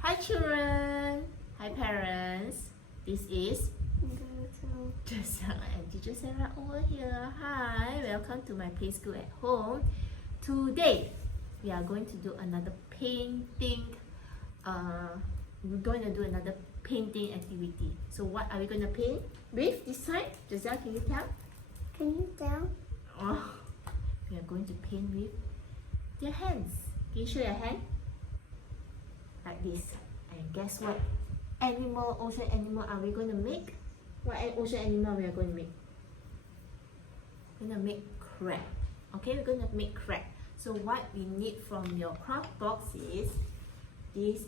Hi children. Hi parents. This is Giselle and teacher Sarah over here. Hi, welcome to my preschool at home. Today we are going to do another painting. We're going to do another painting activity. So what are we going to paint with this time? Giselle, can you tell? Can you tell? Oh, we are going to paint with their hands. Can you show your hand? Like this. And guess what? Ocean animal are we going to make? What ocean animal we are going to make? We're going to make crab. Okay, we're going to make crab. So what we need from your craft box is this,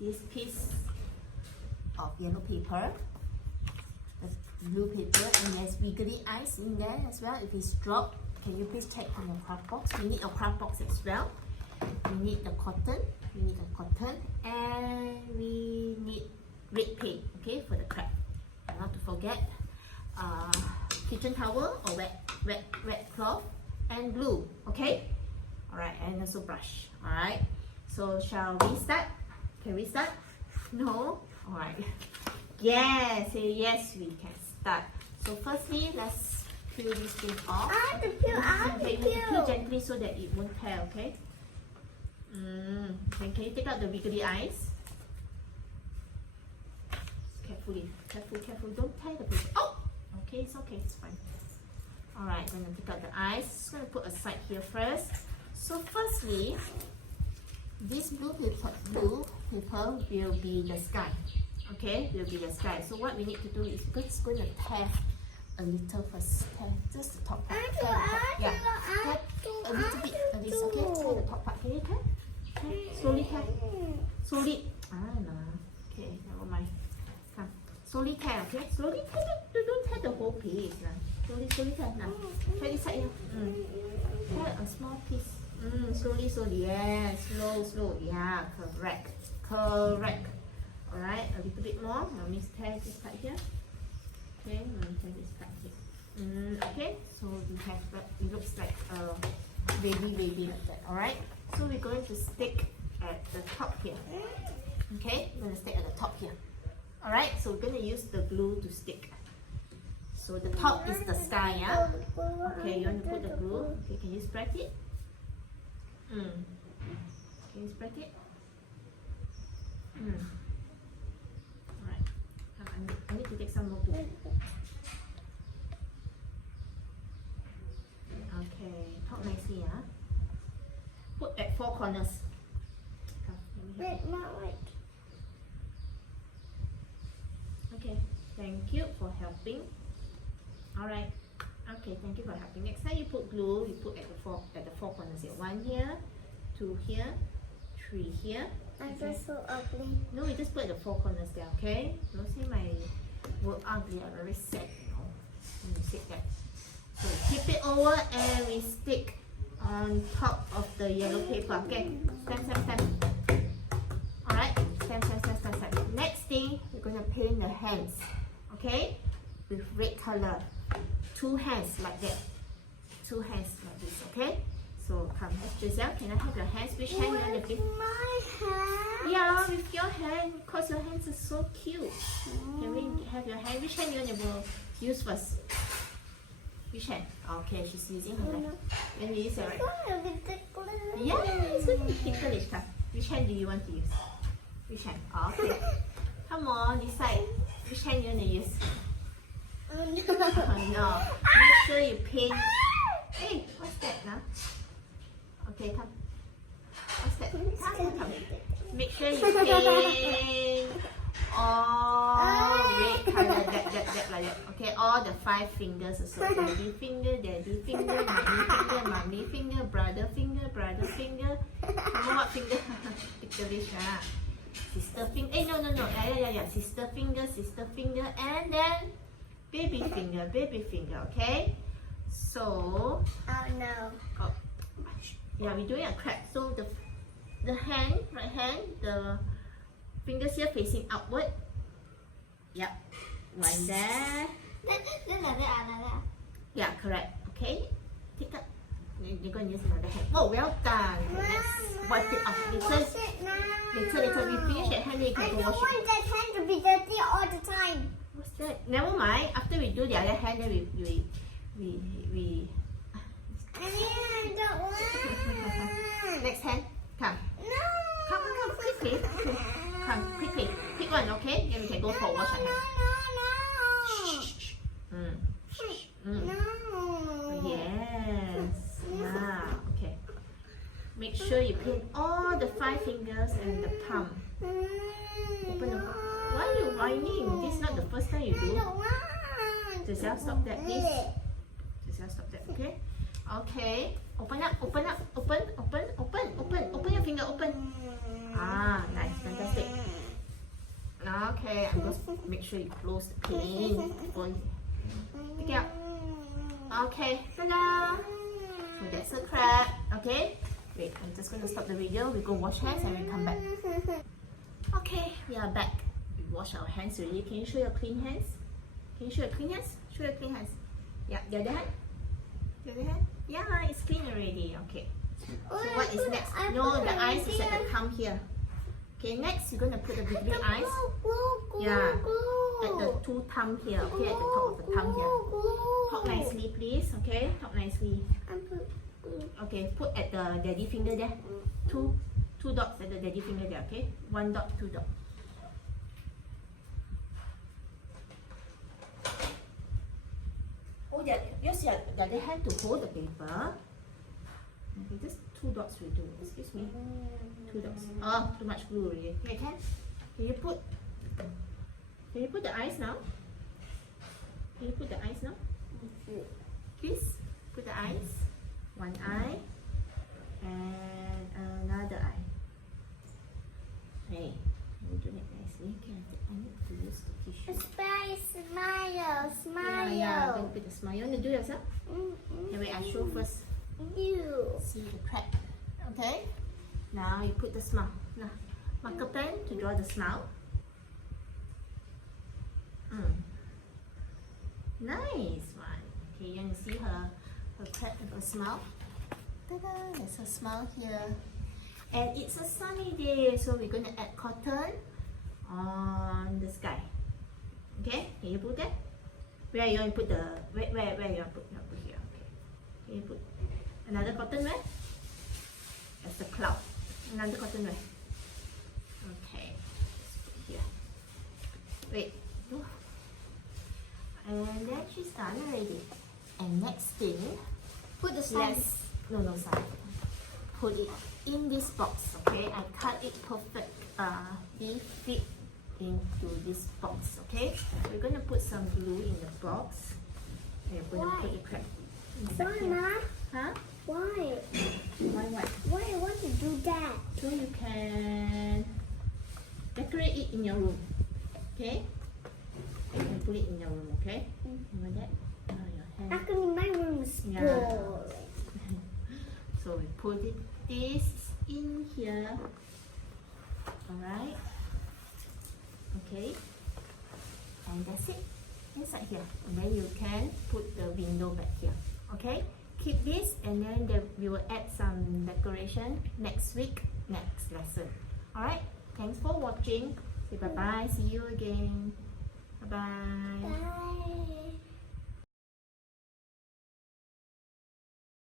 this piece of yellow paper, the blue paper, and there's wiggly eyes in there as well. If it's dropped, can you please check on your craft box? We need a craft box as well. We need the cotton, and we need red paint, okay, for the crab. And not to forget kitchen towel or wet cloth and glue, okay? Alright, and also brush. Alright, so shall we start? Can we start? No? Alright. Yes, say yes, we can start. So firstly, let's peel this thing off. I have to peel. Peel gently so that it won't tear, okay? Then can you take out the wiggly eyes? Carefully, careful. Don't tear the paper. Oh! Okay, it's okay, it's fine. Alright, I'm going to take out the eyes. Just going to put aside here first. So firstly, this blue paper will be the sky. Okay, will be the sky. So what we need to do is, because it's going to tear a little first. Tear just the top part. Yeah, tear a little bit of this, okay? Tear the top part. Can you tear? Slowly tear. Slowly. No. Okay, never mind. Come. Slowly tear, okay? Slowly tear. Don't tear the whole piece. Slowly tear. Now, tear this side here. Tear a small piece. Slowly. Yeah, slow. Yeah, correct. Alright, a little bit more. Mommy tear this part here. Okay, mommy tear this part here. Okay, so we have that. It looks like a baby like that. Alright, so we're going to stick at the top here. Okay, we're going to stick at the top here. Alright, so we're going to use the glue to stick. So the top is the sky, yeah? Okay, you want to put the glue? Okay, can you spread it? Can you spread it? Alright, I need to take some more glue. Okay, top nicely, yeah? Put at 4 corners. Come, let me help you. Not right. Okay, thank you for helping. Alright, okay, thank you for helping. Next time you put glue, you put at the four corners here. 1 here, 2 here, 3 here. I'm just so ugly. No, we just put at the 4 corners there, okay? Don't say my word ugly, I'm very sad, you know, when you say that. So flip it over and we stick on top of the yellow paper, okay? Stamp. Alright, stamp. Next thing, we're going to paint the hands, okay? With red color. 2 hands like that. 2 hands like this, okay? So come, Giselle, can I have your hands? Which hand you want to paint? My hand? Yeah, with your hand, because your hands are so cute. Can we have your hand? Which hand you want to use first? Which hand? Okay, she's using her hand. Let me use it, right? Yeah, it's going to be ticklish. Which hand do you want to use? Which hand? Okay. Come on, decide. Which hand you want to use? Oh no. Oh no. Make sure you paint. Hey, what's that now? Okay, come. What's that? Come. Make sure you paint all red color, that like that. Okay, all the 5 fingers also. Daddy finger, mommy finger, brother finger. You know what finger? Ticklish, sister finger. Hey, no. Yeah. Sister finger, and then baby finger. Okay. So. Oh no. Yeah, we're doing a crab. So the hand, right hand, the fingers here facing outward. Yep. One there. Then like that. Yeah, correct. Okay. Take up. You're going to use another hand. Oh, well done. Let's wipe it off. Later, we finish that hand, then you I can don't go wash it. want that hand to be dirty all the time. What's that? Never mind. After we do the other hand, then we I don't want. next hand. Come. No. Come, quickly. Come, quickly. Pick one, okay? Then we can go for wash our hands. No. Yes. Wow. Okay. Make sure you clean all the 5 fingers and the palm. Open the. Why are you whining? This is not the first time you I do. don't want. Giselle, stop that, please. Giselle, stop that. Okay. Okay. Open up. Open your finger. Open. Ah, nice, fantastic. Okay, I'm just make sure you close the pane before you take it out. Okay, ta-da! So that's a crab. Okay, wait, I'm just going to stop the video. We go wash hands and we come back. Okay, we are back. We wash our hands already. Can you show your clean hands? Can you show your clean hands? Show your clean hands. Yeah, the other hand. The other hand. Yeah, it's clean already. Okay. So what is next? No, the eyes is at the thumb here. Okay, next you're gonna put the big eyes. Yeah, at the 2 thumb here. Okay, at the top of the thumb here. Talk nicely, please. Okay, talk nicely. Okay, put at the daddy finger there. Two dots at the daddy finger there. Okay, 1 dot, 2 dot. Oh, yeah, use the other hand to hold the paper. Okay, just 2 dots will do. Excuse me. 2 dots. Oh, too much glue already. Okay, can you put the eyes now? Can you put the eyes now? Please put the eyes. 1 eye and another eye. Hey, you do it nicely. Okay, I need to use the tissue. Smile. Yeah, then put the smile. You want to do yourself? Okay, wait, I show first. You. See the crab. Okay. Now you put the smile. Now, marker pen to draw the smile. Nice one. Okay, you want to see her crab with a smile? Ta-da! There's her smile here. And it's a sunny day, so we're going to add cotton on the sky. Okay, can you put that? Where you want to put the where you want to put? You want to put here. Okay. Can you put another cotton where? That's the cloud. Another cotton where? Okay. Let's put here. Wait. Oh. And then she's done already. And next thing, Put the sun. no sun. Put it in this box. Okay, I cut it perfect. Fit into this box. Okay, we're gonna put some glue in the box. And we're gonna put the crab inside Why, here. Ma? Huh? Why? Why what? Why you want to do that? So you can decorate it in your room. Okay? You can put it in your room. Okay? Remember that? Now your hand. How come my room is Yeah. boring? So we put this in here. Alright. Okay. And that's it. Inside here. And then you can put the window back here. Okay? Keep this and then we will add some decoration next week, next lesson. Alright? Thanks for watching. Say bye bye. See you again. Bye bye. Bye.